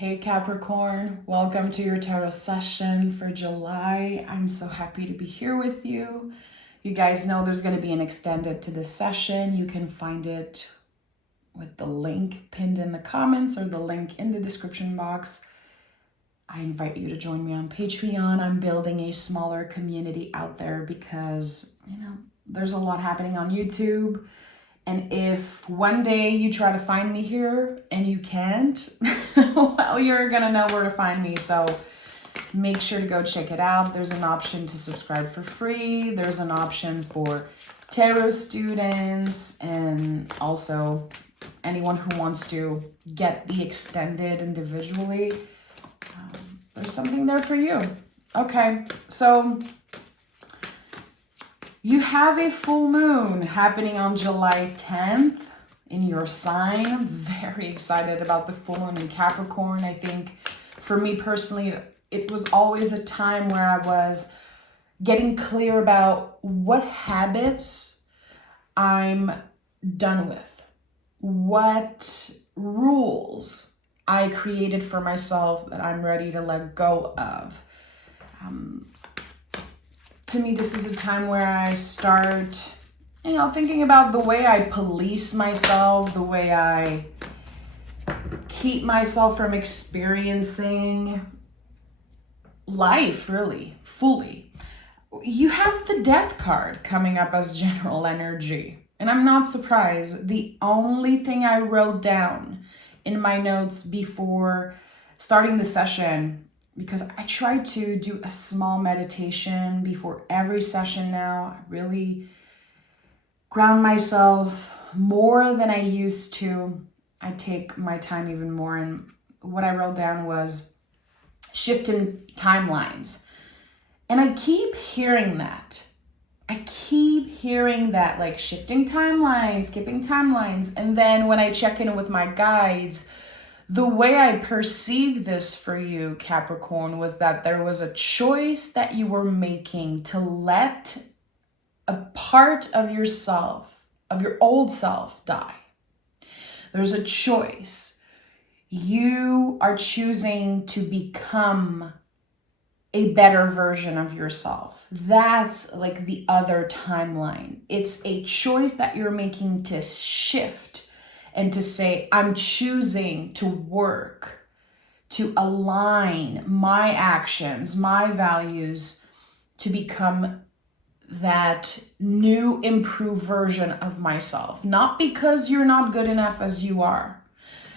Hey Capricorn, welcome to your tarot session for July. I'm so happy to be here with you. You guys know there's going to be an extended to this session. You can find it with the link pinned in the comments or the link in the description box. I invite you to join me on Patreon. I'm building a smaller community out there because, there's a lot happening on YouTube. And if one day you try to find me here and you can't, well, you're going to know where to find me. So make sure to go check it out. There's an option to subscribe for free. There's an option for tarot students and also anyone who wants to get the extended individually. There's something there for you. Okay, so you have a full moon happening on July 10th in your sign. I'm very excited about the full moon in Capricorn. I think for me personally, it was always a time where I was getting clear about what habits I'm done with, what rules I created for myself that I'm ready to let go of. To me, this is a time where I start, thinking about the way I police myself, the way I keep myself from experiencing life really fully. You have the Death card coming up as general energy, and I'm not surprised. The only thing I wrote down in my notes before starting the session, because I try to do a small meditation before every session now. I really ground myself more than I used to. I take my time even more. And what I wrote down was shifting timelines. And I keep hearing that. Like shifting timelines, skipping timelines. And then when I check in with my guides, the way I perceived this for you, Capricorn, was that there was a choice that you were making to let a part of yourself, of your old self, die. There's a choice. You are choosing to become a better version of yourself. That's like the other timeline. It's a choice that you're making to shift and to say, I'm choosing to work, to align my actions, my values, to become that new, improved version of myself. Not because you're not good enough as you are,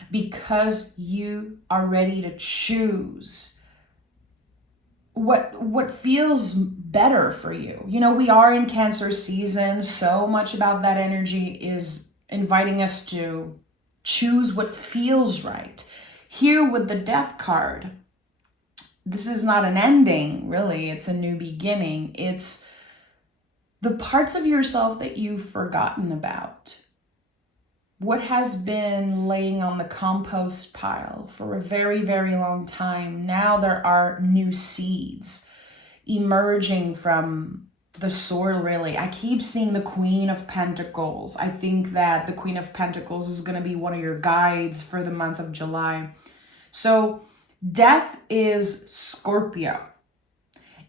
because you are ready to choose what feels better for you. We are in Cancer season. So much about that energy is inviting us to choose what feels right. Here with the Death card, this is not an ending, really. It's a new beginning. It's the parts of yourself that you've forgotten about. What has been laying on the compost pile for a very, very long time. Now there are new seeds emerging from the soil, really. I keep seeing the Queen of Pentacles. I think that the Queen of Pentacles is going to be one of your guides for the month of July. So Death is Scorpio.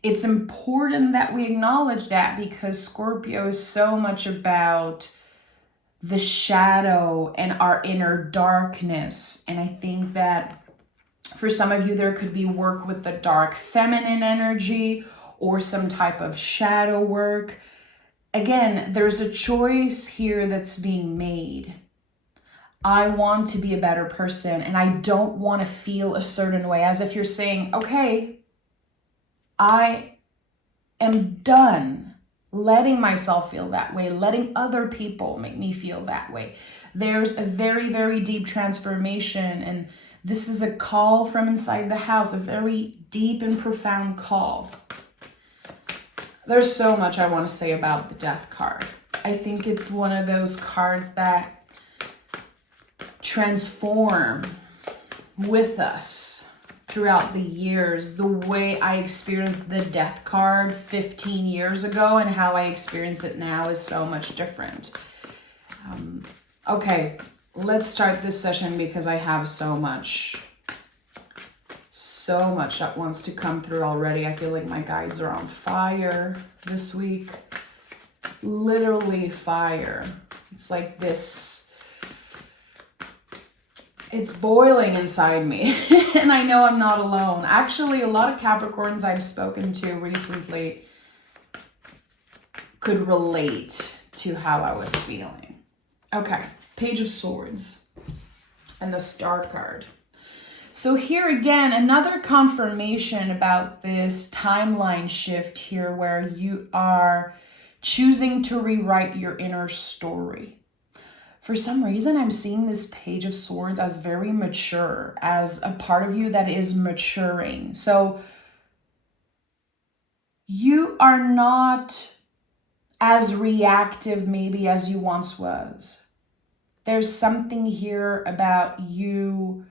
It's important that we acknowledge that because Scorpio is so much about the shadow and our inner darkness. And I think that for some of you, there could be work with the dark feminine energy or some type of shadow work. Again, there's a choice here that's being made. I want to be a better person and I don't want to feel a certain way, as if you're saying, okay, I am done letting myself feel that way, letting other people make me feel that way. There's a very, very deep transformation, and this is a call from inside the house, a very deep and profound call. There's so much I want to say about the Death card. I think it's one of those cards that transform with us throughout the years. The way I experienced the Death card 15 years ago and how I experience it now is so much different. Okay, let's start this session because I have so much so much that wants to come through already. I feel like my guides are on fire this week. Literally fire. It's like this, it's boiling inside me. And I know I'm not alone. Actually, a lot of Capricorns I've spoken to recently could relate to how I was feeling. Okay, Page of Swords and the Star card. So here again, another confirmation about this timeline shift here where you are choosing to rewrite your inner story. For some reason, I'm seeing this Page of Swords as very mature, as a part of you that is maturing. So you are not as reactive maybe as you once was. There's something here about you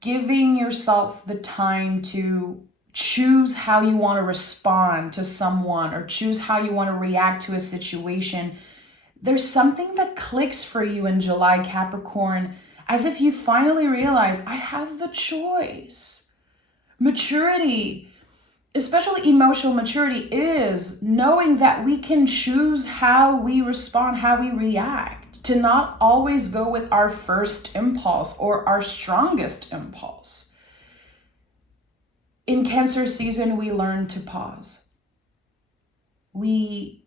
giving yourself the time to choose how you want to respond to someone or choose how you want to react to a situation. There's something that clicks for you in July, Capricorn, as if you finally realize, I have the choice. Maturity, especially emotional maturity, is knowing that we can choose how we respond, how we react, to not always go with our first impulse or our strongest impulse. In Cancer season, we learn to pause. We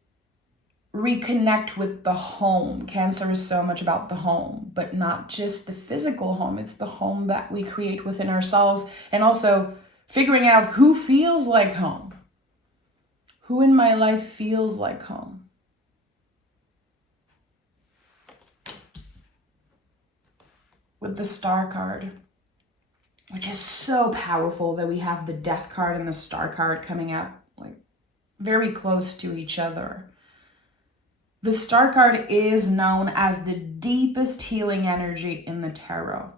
reconnect with the home. Cancer is so much about the home, but not just the physical home. It's the home that we create within ourselves, and also figuring out who feels like home. Who in my life feels like home? With the Star card, which is so powerful that we have the Death card and the Star card coming up like very close to each other. The Star card is known as the deepest healing energy in the tarot.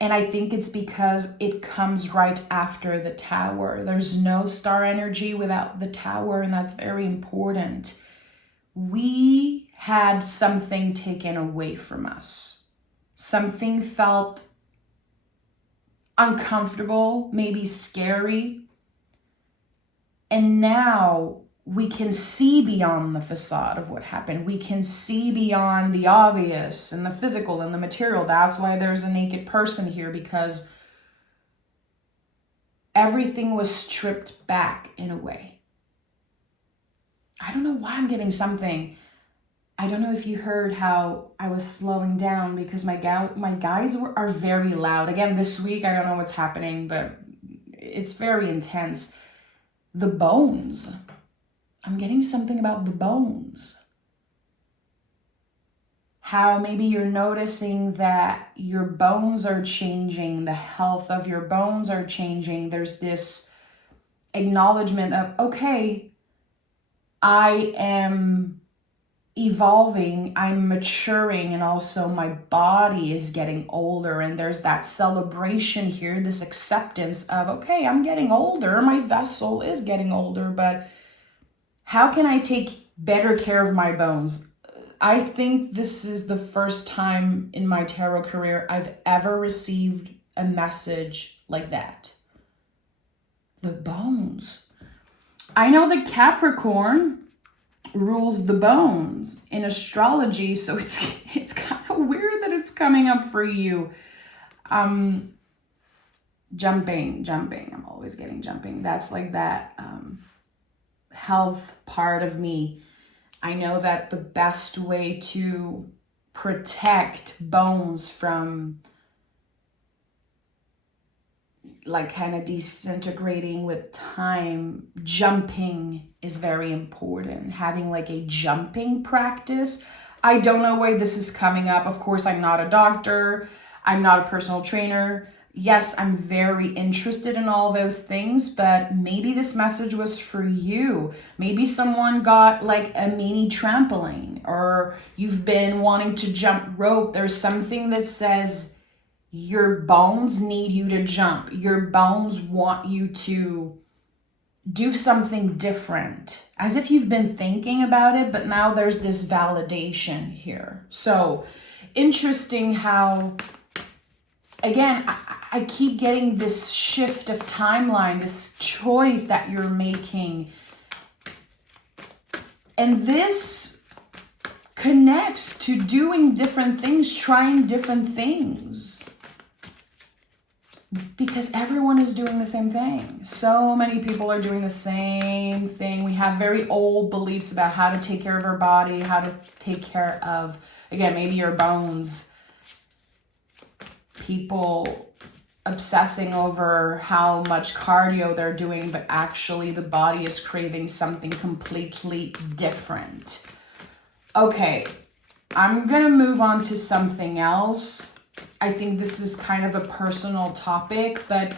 And I think it's because it comes right after the Tower. There's no star energy without the Tower, and that's very important. We had something taken away from us. Something felt uncomfortable, maybe scary. And now we can see beyond the facade of what happened. We can see beyond the obvious and the physical and the material. That's why there's a naked person here, because everything was stripped back in a way. I don't know why I'm getting something. I don't know if you heard how I was slowing down because my guides are very loud. Again, this week, I don't know what's happening, but it's very intense. The bones. I'm getting something about the bones. How maybe you're noticing that your bones are changing, the health of your bones are changing. There's this acknowledgement of, okay, I am evolving, I'm maturing, and also my body is getting older. And there's that celebration here, this acceptance of, okay, I'm getting older, my vessel is getting older, but how can I take better care of my bones? I think this is the first time in my tarot career I've ever received a message like that. The bones. I know that Capricorn rules the bones in astrology, so it's kind of weird that it's coming up for you. Jumping. I'm always getting jumping. That's like that health part of me. I know that the best way to protect bones from like kind of disintegrating with time, jumping is very important. Having like a jumping practice. I don't know why this is coming up. Of course, I'm not a doctor. I'm not a personal trainer. Yes, I'm very interested in all those things, but maybe this message was for you. Maybe someone got like a mini trampoline, or you've been wanting to jump rope. There's something that says your bones need you to jump. Your bones want you to do something different, as if you've been thinking about it, but now there's this validation here. So interesting how again, I keep getting this shift of timeline, this choice that you're making. And this connects to doing different things, trying different things. Because everyone is doing the same thing. So many people are doing the same thing. We have very old beliefs about how to take care of our body, how to take care of, again, maybe your bones. People obsessing over how much cardio they're doing, but actually the body is craving something completely different. Okay, I'm gonna move on to something else. I think this is kind of a personal topic, but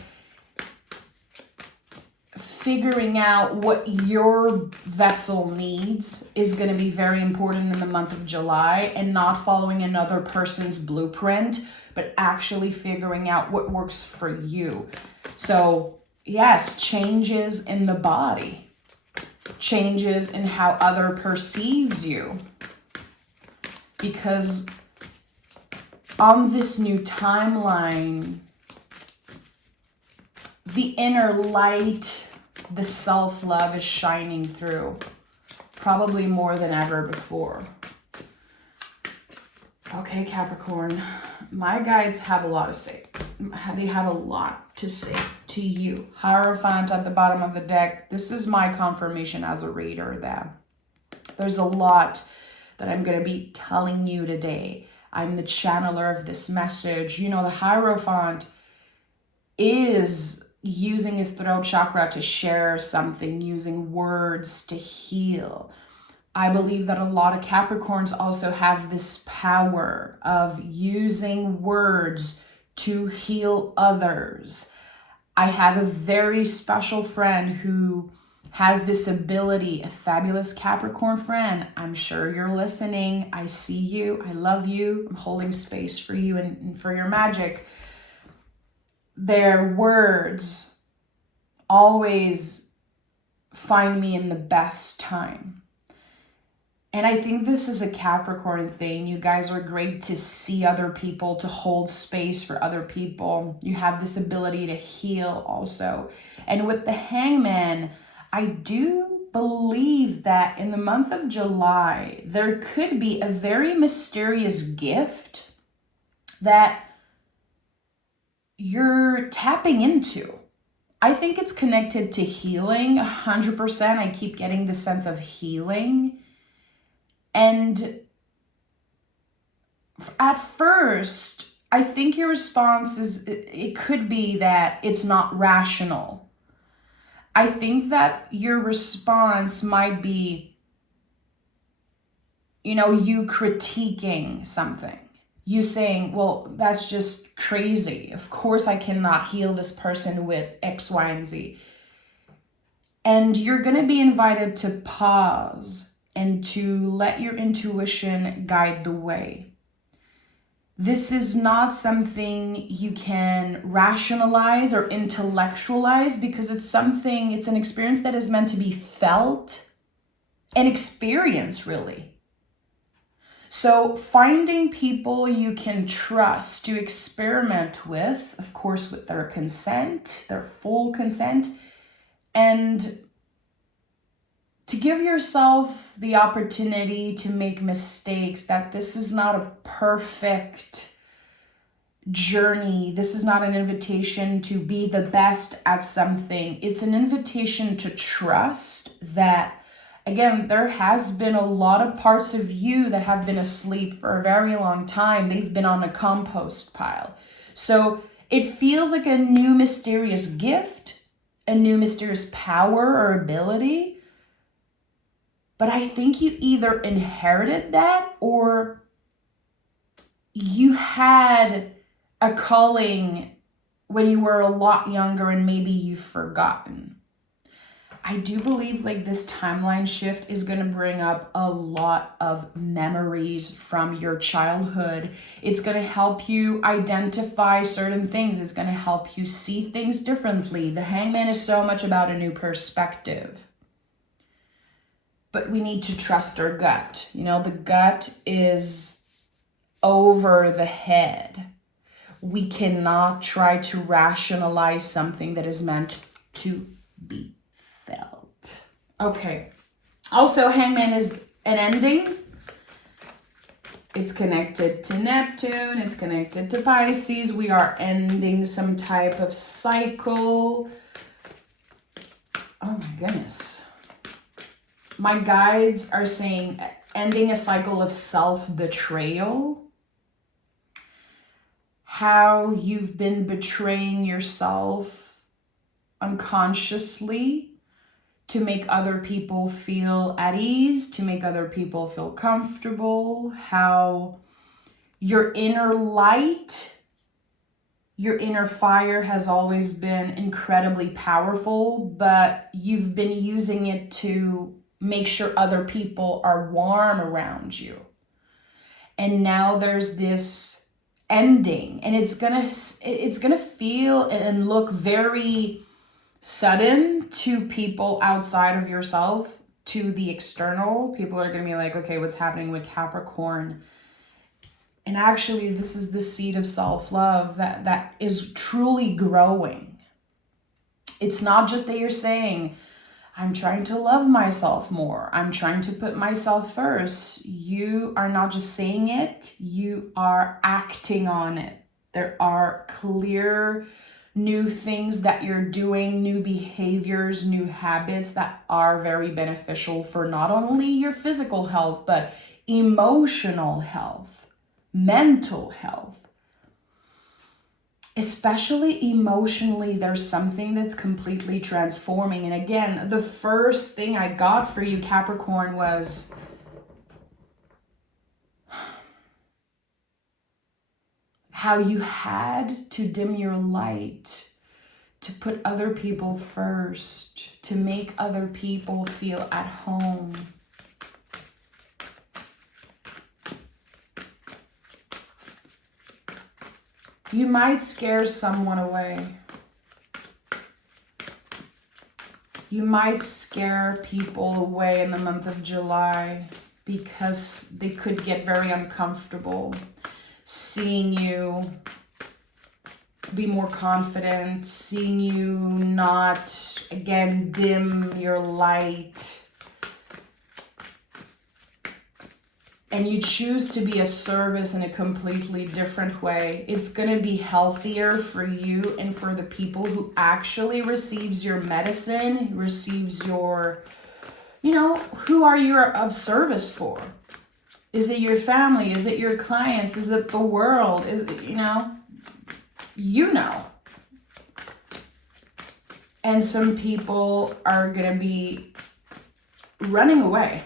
figuring out what your vessel needs is going to be very important in the month of July, and not following another person's blueprint, but actually figuring out what works for you. So yes, changes in the body, changes in how other perceives you, because on this new timeline, the inner light, the self-love is shining through, probably more than ever before. Okay, Capricorn, my guides have a lot to say. They have a lot to say to you. Hierophant at the bottom of the deck. This is my confirmation as a reader that there's a lot that I'm going to be telling you today. I'm the channeler of this message. You know, the Hierophant is using his throat chakra to share something, using words to heal. I believe that a lot of Capricorns also have this power of using words to heal others. I have a very special friend who has this ability, a fabulous Capricorn friend. I'm sure you're listening. I see you. I love you. I'm holding space for you and for your magic. Their words always find me in the best time. And I think this is a Capricorn thing. You guys are great to see other people, to hold space for other people. You have this ability to heal also. And with the Hangman, I do believe that in the month of July, there could be a very mysterious gift that you're tapping into. I think it's connected to healing, 100%. I keep getting the sense of healing. And at first, I think your response is, it could be that it's not rational. I think that your response might be, you critiquing something. You saying, well, that's just crazy. Of course I cannot heal this person with X, Y, and Z. And you're going to be invited to pause and to let your intuition guide the way. This is not something you can rationalize or intellectualize, because it's an experience that is meant to be felt and experienced, really. So finding people you can trust to experiment with, of course, with their consent, their full consent, and to give yourself the opportunity to make mistakes, that this is not a perfect journey. This is not an invitation to be the best at something. It's an invitation to trust that, again, there has been a lot of parts of you that have been asleep for a very long time. They've been on a compost pile. So it feels like a new mysterious gift, a new mysterious power or ability. But I think you either inherited that or you had a calling when you were a lot younger and maybe you've forgotten. I do believe this timeline shift is going to bring up a lot of memories from your childhood. It's going to help you identify certain things. It's going to help you see things differently. The Hangman is so much about a new perspective. But we need to trust our gut. The gut is over the head. We cannot try to rationalize something that is meant to be felt. Okay. Also, Hangman is an ending. It's connected to Neptune. It's connected to Pisces. We are ending some type of cycle. Oh my goodness. My guides are saying ending a cycle of self-betrayal. How you've been betraying yourself unconsciously to make other people feel at ease, to make other people feel comfortable, how your inner light, your inner fire has always been incredibly powerful, but you've been using it to make sure other people are warm around you. And now there's this ending, and it's gonna feel and look very sudden to people outside of yourself, to the external. People are gonna be like, okay, what's happening with Capricorn? And actually, this is the seed of self-love that is truly growing. It's not just that you're saying, I'm trying to love myself more. I'm trying to put myself first. You are not just saying it, you are acting on it. There are clear new things that you're doing, new behaviors, new habits that are very beneficial for not only your physical health, but emotional health, mental health. Especially emotionally, there's something that's completely transforming. And again, the first thing I got for you, Capricorn, was how you had to dim your light, to put other people first, to make other people feel at home. You might scare someone away. You might scare people away in the month of July because they could get very uncomfortable seeing you be more confident, seeing you not, again, dim your light. And you choose to be of service in a completely different way. It's going to be healthier for you and for the people who actually receives your medicine, receives your, who are you of service for? Is it your family? Is it your clients? Is it the world? Is it, And some people are going to be running away.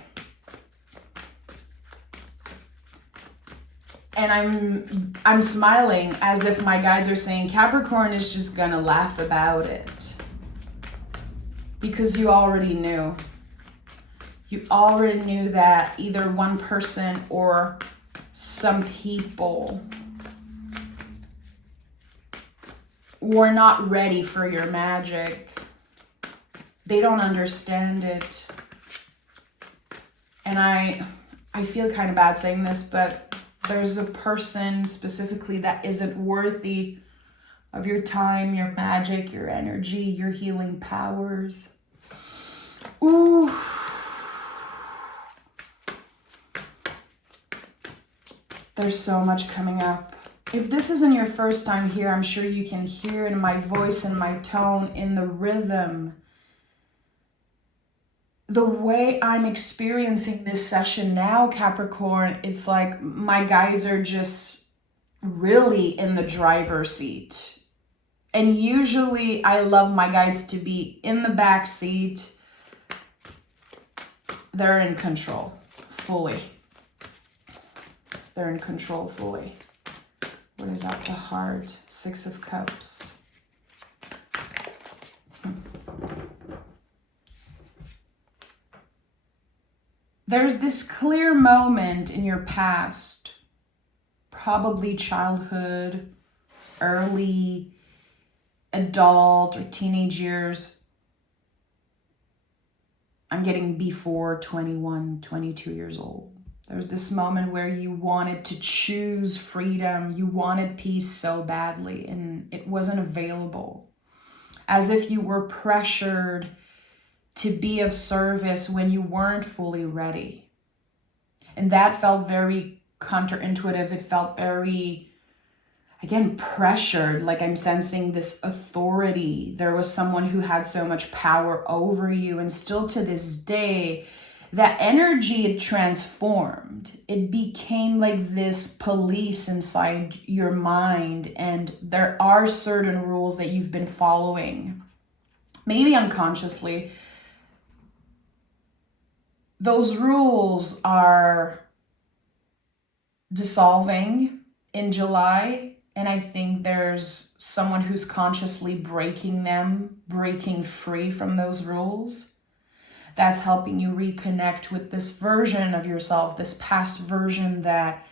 And I'm smiling as if my guides are saying Capricorn is just gonna laugh about it. Because you already knew. You already knew that either one person or some people were not ready for your magic. They don't understand it. And I feel kind of bad saying this, but there's a person specifically that isn't worthy of your time, your magic, your energy, your healing powers. Ooh. There's so much coming up. If this isn't your first time here, I'm sure you can hear in my voice and my tone, in the rhythm, the way I'm experiencing this session now, Capricorn, it's like my guides are just really in the driver's seat. And usually I love my guides to be in the back seat. They're in control fully. They're in control fully. What is that? The heart, 6 of Cups. There's this clear moment in your past, probably childhood, early adult or teenage years. I'm getting before 21, 22 years old. There was this moment where you wanted to choose freedom. You wanted peace so badly, and it wasn't available. As if you were pressured to be of service when you weren't fully ready. And that felt very counterintuitive. It felt very, again, pressured, like I'm sensing this authority. There was someone who had so much power over you, and still to this day, that energy, it transformed. It became like this police inside your mind, and there are certain rules that you've been following, maybe unconsciously. Those rules are dissolving in July, and I think there's someone who's consciously breaking them, breaking free from those rules. That's helping you reconnect with this version of yourself, this past version that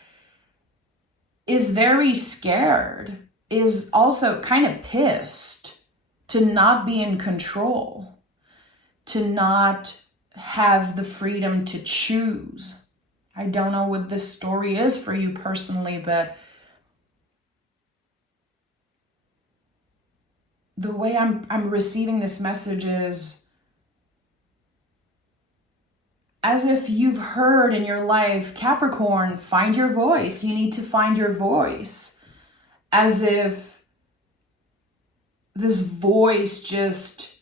is very scared, is also kind of pissed to not be in control, to not have the freedom to choose. I don't know what this story is for you personally, but the way I'm receiving this message is as if you've heard in your life, Capricorn, find your voice. You need to find your voice. As if this voice just,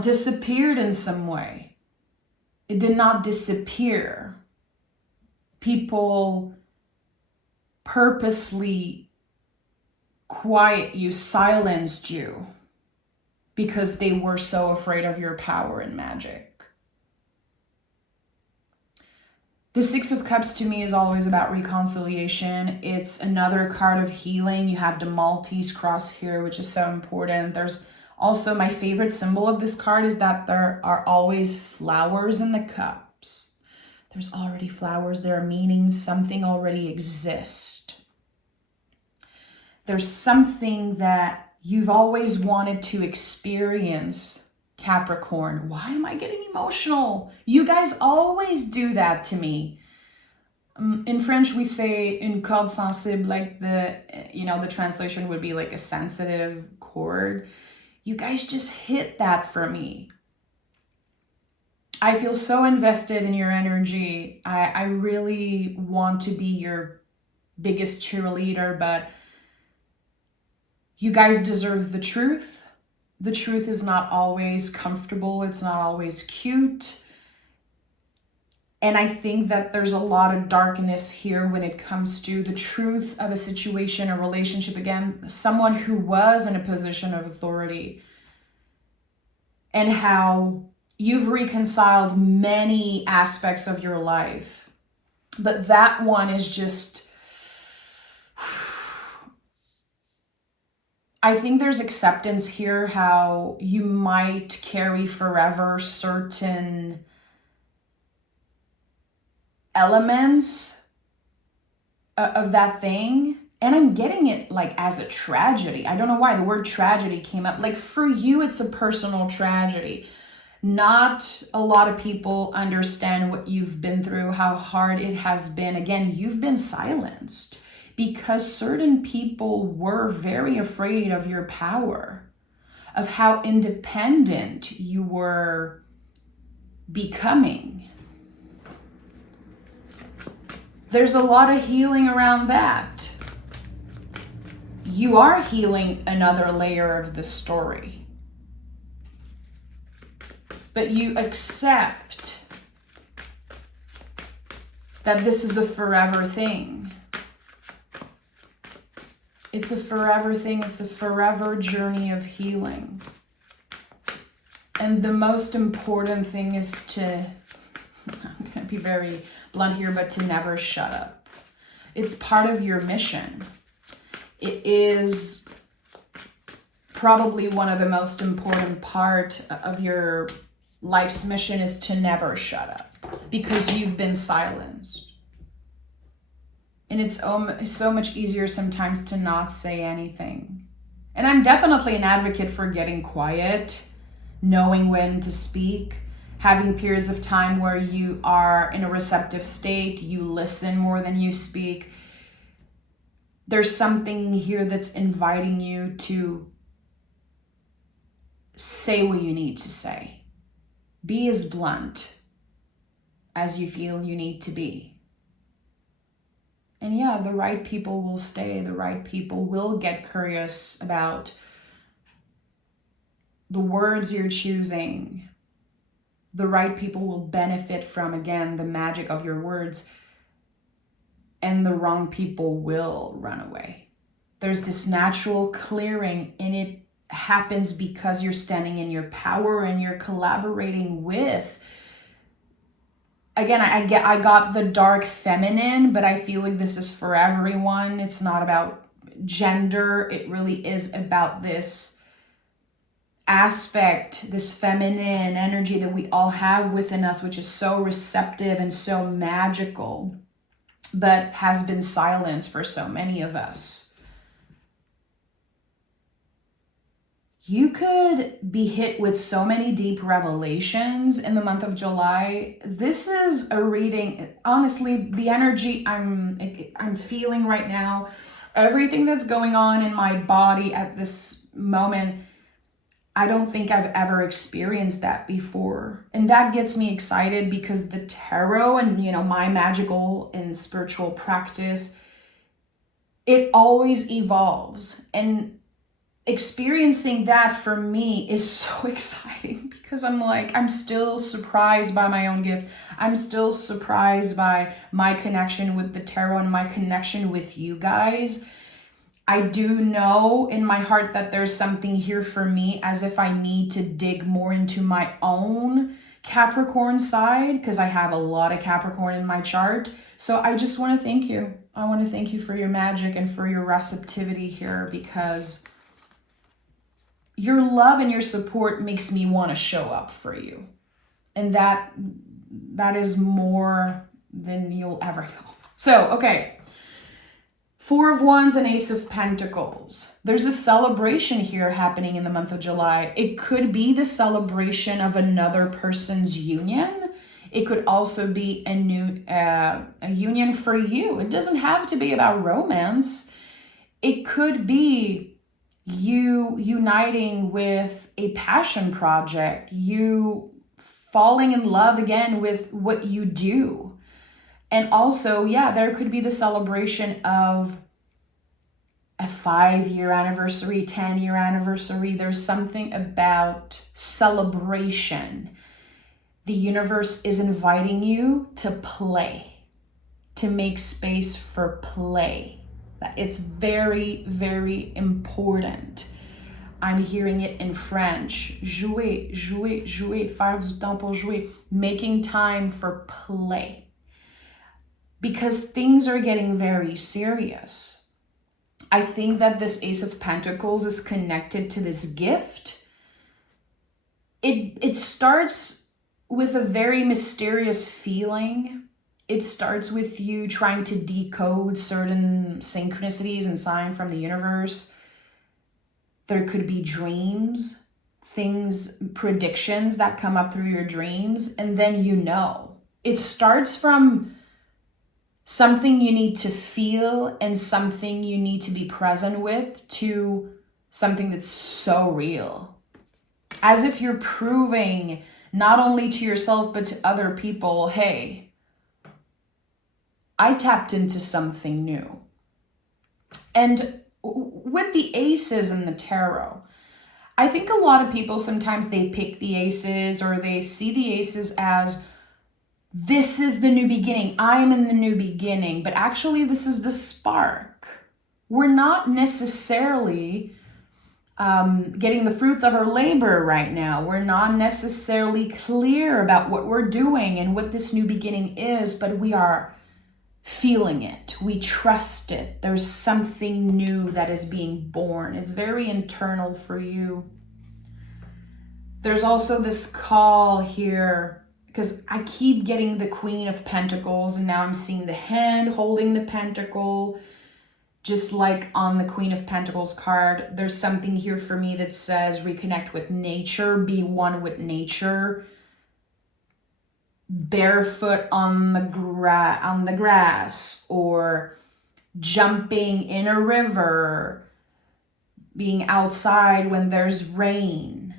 disappeared in some way. It did not disappear. People purposely quiet you, silenced you, because they were so afraid of your power and magic. The Six of Cups to me is always about reconciliation. It's another card of healing. You have the Maltese cross here, which is so important. There's also, my favorite symbol of this card is that there are always flowers in the cups. There's already flowers there, meaning something already exists. There's something that you've always wanted to experience, Capricorn. Why am I getting emotional? You guys always do that to me. In French, we say une corde sensible, like the translation would be like a sensitive chord. You guys just hit that for me. I feel so invested in your energy. I really want to be your biggest cheerleader, but you guys deserve the truth. The truth is not always comfortable. It's not always cute. And I think that there's a lot of darkness here when it comes to the truth of a situation, a relationship. Again, someone who was in a position of authority, and how you've reconciled many aspects of your life. But that one is just, I think there's acceptance here, how you might carry forever certain elements of that thing. And I'm getting it like as a tragedy. I don't know why the word tragedy came up. Like for you, it's a personal tragedy. Not a lot of people understand what you've been through, how hard it has been. Again, you've been silenced because certain people were very afraid of your power, of how independent you were becoming. There's a lot of healing around that. You are healing another layer of the story. But you accept that this is a forever thing. It's a forever thing. It's a forever journey of healing. And the most important thing is to, I'm going to be very blunt here, but to never shut up. It's part of your mission. It is probably one of the most important part of your life's mission, is to never shut up, because you've been silenced. And it's so much easier sometimes to not say anything. And I'm definitely an advocate for getting quiet, knowing when to speak, having periods of time where you are in a receptive state, you listen more than you speak. There's something here that's inviting you to say what you need to say. Be as blunt as you feel you need to be. And yeah, the right people will stay. The right people will get curious about the words you're choosing. The right people will benefit from, again, the magic of your words. And the wrong people will run away. There's this natural clearing, and it happens because you're standing in your power and you're collaborating with. Again, I got the dark feminine, but I feel like this is for everyone. It's not about gender. It really is about this aspect, this feminine energy that we all have within us, which is so receptive and so magical, but has been silenced for so many of us. You could be hit with so many deep revelations in the month of July. This is a reading, honestly, the energy I'm feeling right now, everything that's going on in my body at this moment, I don't think I've ever experienced that before. And that gets me excited because the tarot and, my magical and spiritual practice, it always evolves. And experiencing that for me is so exciting because I'm still surprised by my own gift. I'm still surprised by my connection with the tarot and my connection with you guys. I do know in my heart that there's something here for me, as if I need to dig more into my own Capricorn side, because I have a lot of Capricorn in my chart. So I just want to thank you. I want to thank you for your magic and for your receptivity here, because your love and your support makes me want to show up for you. And that is more than you'll ever know. So, okay. 4 of Wands and Ace of Pentacles. There's a celebration here happening in the month of July. It could be the celebration of another person's union. It could also be a union for you. It doesn't have to be about romance. It could be you uniting with a passion project, you falling in love again with what you do. And also, there could be the celebration of a 5-year anniversary, 10-year anniversary. There's something about celebration. The universe is inviting you to play, to make space for play. It's very, very important. I'm hearing it in French. Jouer, jouer, jouer, faire du temps pour jouer. Making time for play. Because things are getting very serious. I think that this Ace of Pentacles is connected to this gift. It starts with a very mysterious feeling. It starts with you trying to decode certain synchronicities and signs from the universe. There could be dreams, things, predictions that come up through your dreams, and then It starts from something you need to feel and something you need to be present with to something that's so real. As if you're proving not only to yourself but to other people, hey, I tapped into something new. And with the aces in the tarot, I think a lot of people sometimes they pick the aces or they see the aces as this is the new beginning. I'm in the new beginning. But actually, this is the spark. We're not necessarily getting the fruits of our labor right now. We're not necessarily clear about what we're doing and what this new beginning is, but we are feeling it. We trust it. There's something new that is being born. It's very internal for you. There's also this call here, because I keep getting the Queen of Pentacles, and now I'm seeing the hand holding the pentacle, just like on the Queen of Pentacles card. There's something here for me that says reconnect with nature, be one with nature. barefoot on the grass, or jumping in a river, being outside when there's rain,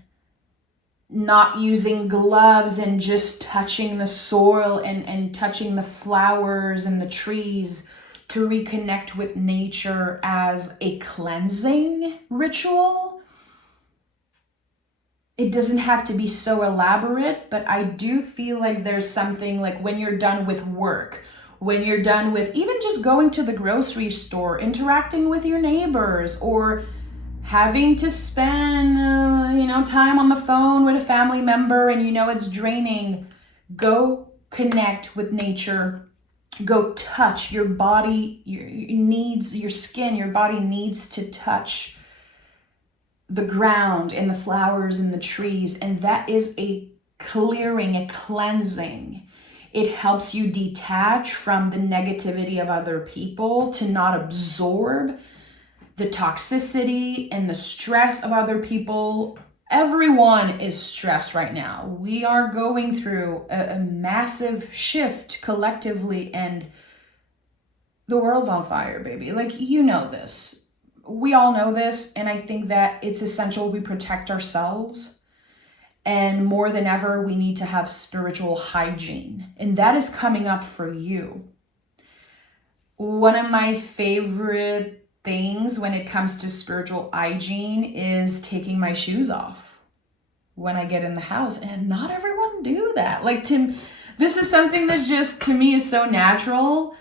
not using gloves and just touching the soil and touching the flowers and the trees to reconnect with nature as a cleansing ritual. It doesn't have to be so elaborate, but I do feel like there's something like when you're done with work, when you're done with even just going to the grocery store, interacting with your neighbors, or having to spend, time on the phone with a family member and it's draining, go connect with nature. Go touch your body, your skin, your body needs to touch the ground and the flowers and the trees. And that is a clearing, a cleansing. It helps you detach from the negativity of other people, to not absorb the toxicity and the stress of other people. Everyone is stressed right now. We are going through a massive shift collectively, and the world's on fire, baby. Like, this. We all know this, and I think that it's essential we protect ourselves. And more than ever, we need to have spiritual hygiene. And that is coming up for you. One of my favorite things when it comes to spiritual hygiene is taking my shoes off when I get in the house, and not everyone do that. Like, this is something that's just, to me, is so natural.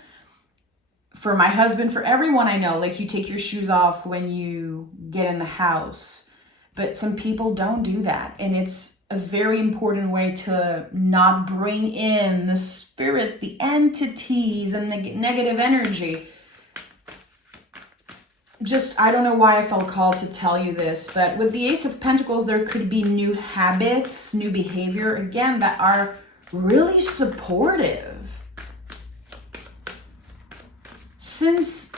For my husband, for everyone I know, like, you take your shoes off when you get in the house, but some people don't do that, and it's a very important way to not bring in the spirits, the entities, and the negative energy. I don't know why I felt called to tell you this, but with the Ace of Pentacles, there could be new habits, new behavior, again, that are really supportive. Since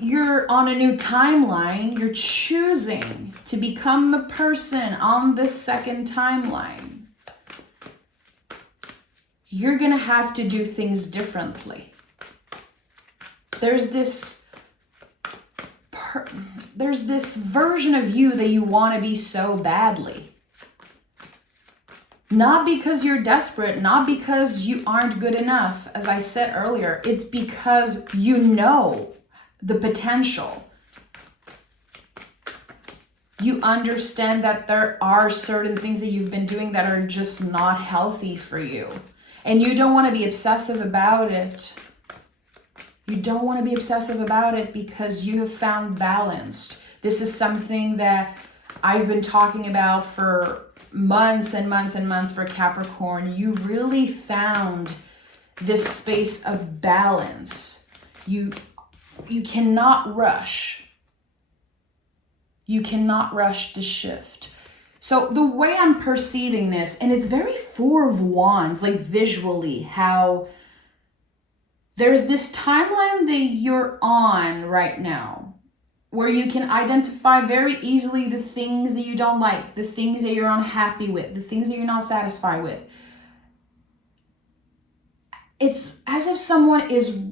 you're on a new timeline, you're choosing to become the person on the second timeline. You're going to have to do things differently. There's this version of you that you want to be so badly. Not because you're desperate, not because you aren't good enough, as I said earlier. It's because you know the potential. You understand that there are certain things that you've been doing that are just not healthy for you. And you don't want to be obsessive about it. You don't want to be obsessive about it because you have found balance. This is something that I've been talking about for months and months and months for Capricorn. You really found this space of balance. You cannot rush. You cannot rush the shift. So the way I'm perceiving this, and it's very Four of Wands, like visually, how there's this timeline that you're on right now where you can identify very easily the things that you don't like, the things that you're unhappy with, the things that you're not satisfied with. It's as if someone is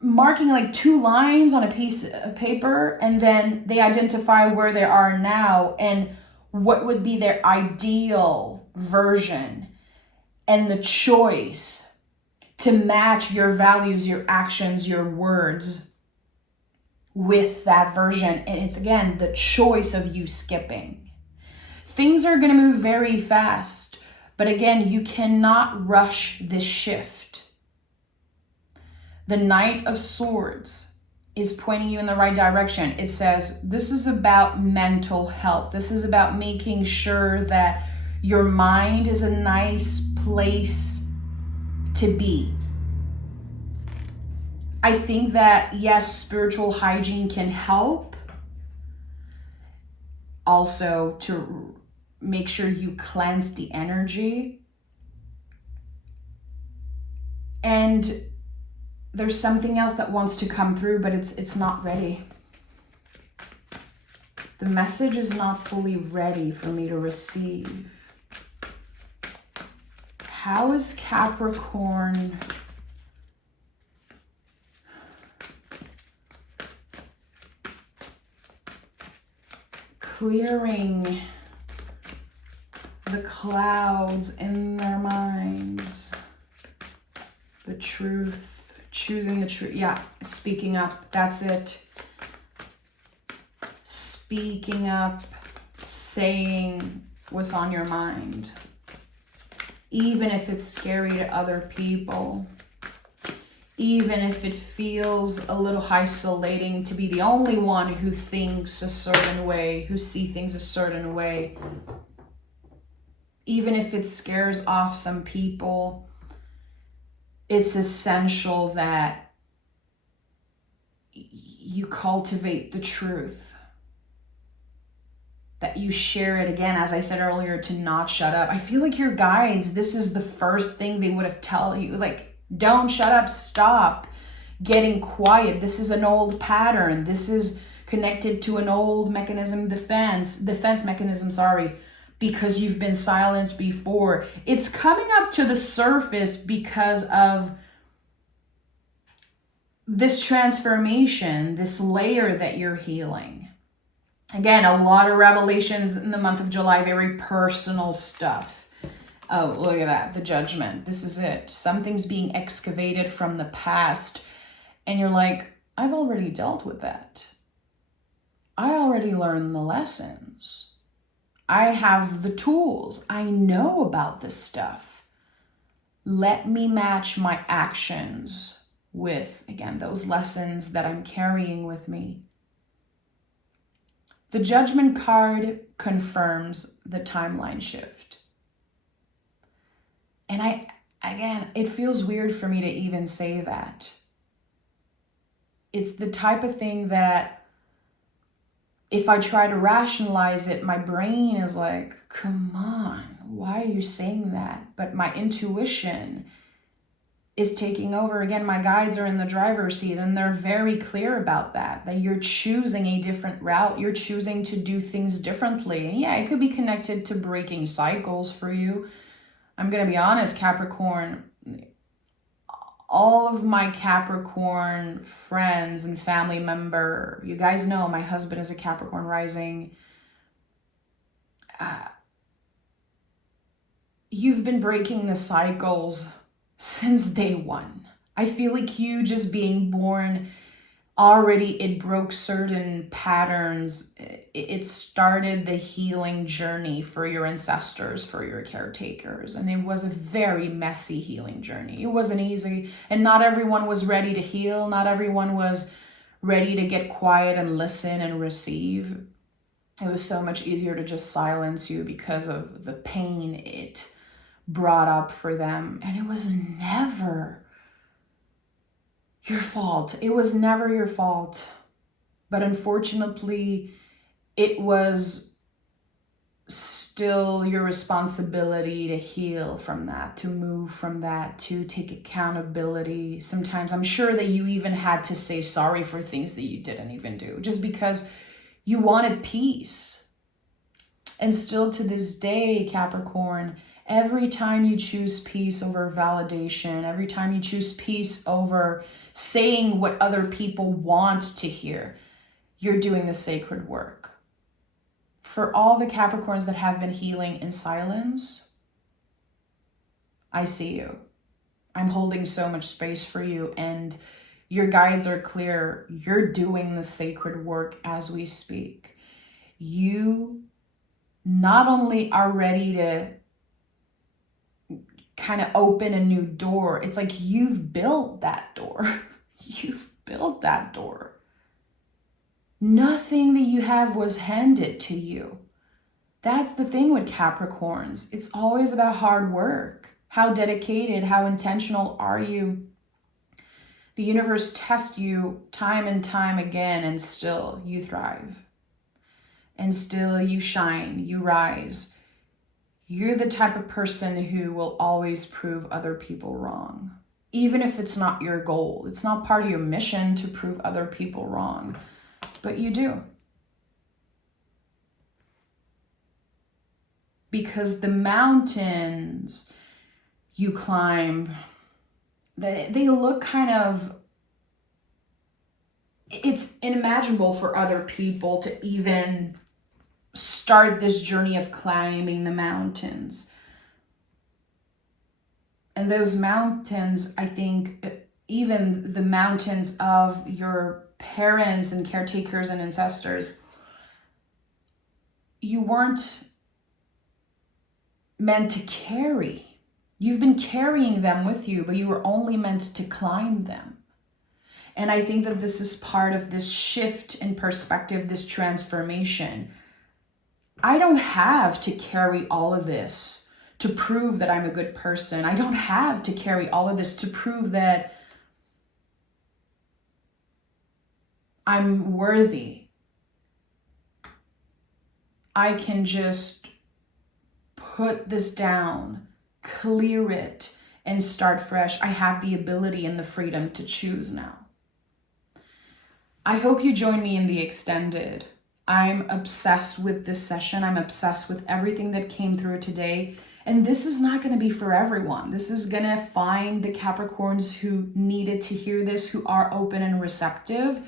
marking like 2 lines on a piece of paper, and then they identify where they are now and what would be their ideal version, and the choice to match your values, your actions, your words with that version. And it's, again, the choice of you skipping. Things are going to move very fast, but again, you cannot rush this shift. The Knight of Swords is pointing you in the right direction. It says this is about mental health. This is about making sure that your mind is a nice place to be. I think that, yes, spiritual hygiene can help. Also, to make sure you cleanse the energy. And there's something else that wants to come through, but it's not ready. The message is not fully ready for me to receive. How is Capricorn clearing the clouds in their minds? The truth, choosing the truth. Yeah, speaking up. That's it. Speaking up, saying what's on your mind. Even if it's scary to other people. Even if it feels a little isolating to be the only one who thinks a certain way, who sees things a certain way. Even if it scares off some people, it's essential that you cultivate the truth. That you share it again, as I said earlier, to not shut up. I feel like your guides, this is the first thing they would have tell you. Like, don't shut up, stop getting quiet. This is an old pattern. This is connected to an old defense mechanism, because you've been silenced before. It's coming up to the surface because of this transformation, this layer that you're healing. Again, a lot of revelations in the month of July, very personal stuff. Oh, look at that, the Judgment. This is it. Something's being excavated from the past. And you're like, I've already dealt with that. I already learned the lessons. I have the tools. I know about this stuff. Let me match my actions with, again, those lessons that I'm carrying with me. The Judgment card confirms the timeline shift. And again, it feels weird for me to even say that. It's the type of thing that if I try to rationalize it, my brain is like, come on, why are you saying that? But my intuition is taking over. Again, my guides are in the driver's seat and they're very clear about that you're choosing a different route. You're choosing to do things differently. And yeah, it could be connected to breaking cycles for you. I'm going to be honest, Capricorn, all of my Capricorn friends and family member, you guys know my husband is a Capricorn rising. You've been breaking the cycles since day one. I feel like you just being born, already it broke certain patterns. It started the healing journey for your ancestors, for your caretakers. And it was a very messy healing journey. It wasn't easy. And not everyone was ready to heal. Not everyone was ready to get quiet and listen and receive. It was so much easier to just silence you because of the pain it brought up for them. And it was never your fault. It was never your fault. But unfortunately, it was still your responsibility to heal from that, to move from that, to take accountability. Sometimes I'm sure that you even had to say sorry for things that you didn't even do, just because you wanted peace. And still to this day, Capricorn, every time you choose peace over validation, every time you choose peace over saying what other people want to hear, you're doing the sacred work. For all the Capricorns that have been healing in silence, I see you. I'm holding so much space for you, and your guides are clear. You're doing the sacred work as we speak. You not only are ready to kind of open a new door, it's like you've built that door. You've built that door. Nothing that you have was handed to you. That's the thing with Capricorns. It's always about hard work. How dedicated, how intentional are you? The universe tests you time and time again, and still you thrive. And still you shine, you rise. You're the type of person who will always prove other people wrong. Even if it's not your goal. It's not part of your mission to prove other people wrong. But you do. Because the mountains you climb, they look kind of, it's unimaginable for other people to even start this journey of climbing the mountains. And those mountains, I think, even the mountains of your parents and caretakers and ancestors, you weren't meant to carry. You've been carrying them with you, but you were only meant to climb them. And I think that this is part of this shift in perspective, this transformation. I don't have to carry all of this to prove that I'm a good person. I don't have to carry all of this to prove that I'm worthy. I can just put this down, clear it, and start fresh. I have the ability and the freedom to choose now. I hope you join me in the extended. I'm obsessed with this session. I'm obsessed with everything that came through today. And this is not going to be for everyone. This is going to find the Capricorns who needed to hear this, who are open and receptive.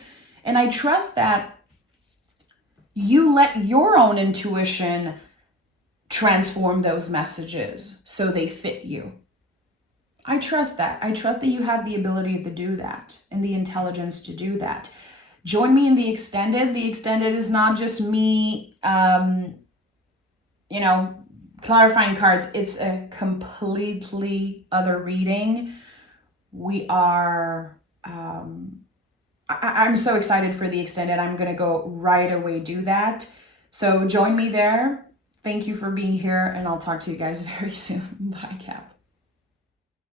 And I trust that you let your own intuition transform those messages so they fit you. I trust that. I trust that you have the ability to do that and the intelligence to do that. Join me in the extended. The extended is not just me, clarifying cards. It's a completely other reading. We are, I'm so excited for the extended. I'm going to go right away do that. So join me there. Thank you for being here, and I'll talk to you guys very soon. Bye, Cap.